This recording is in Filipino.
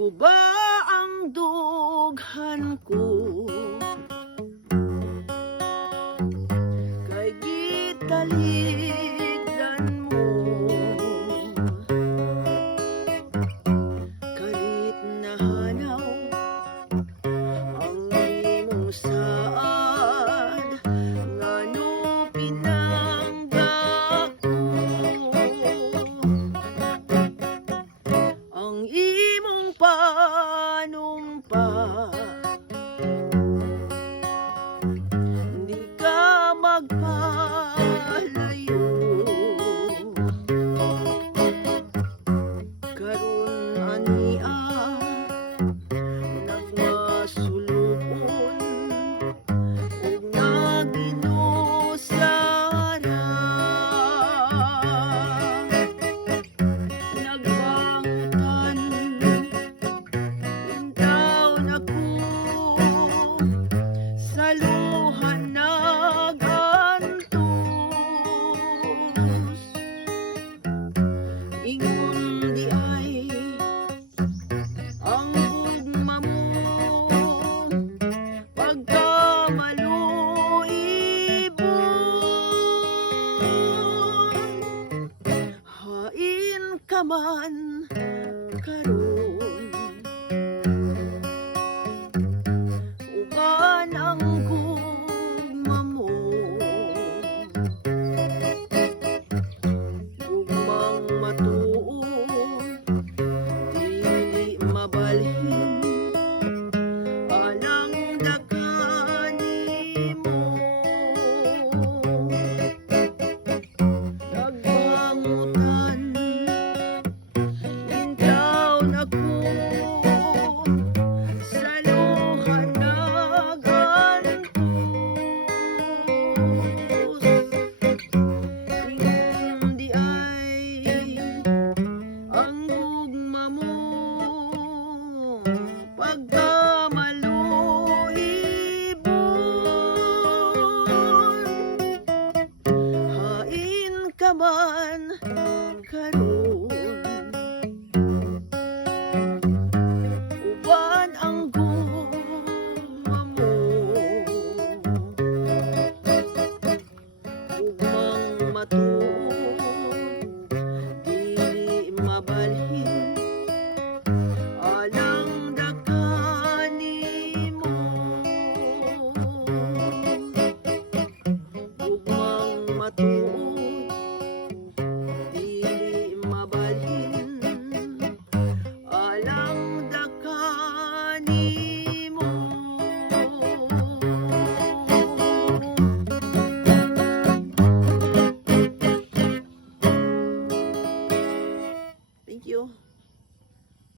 Guba ang dughan ko, kay gitaligdan mo. Kalit na hanaw ang imong saad, ngano pinanggak mo. Ang imong panumpa, di ka magpalayo. Karon ania nagmasulupon ug naginusara. Nagbangtan taon ako sa luhan nagantos. Ingon di ay ang ugma mo, pagkamaluibon. Hain ka man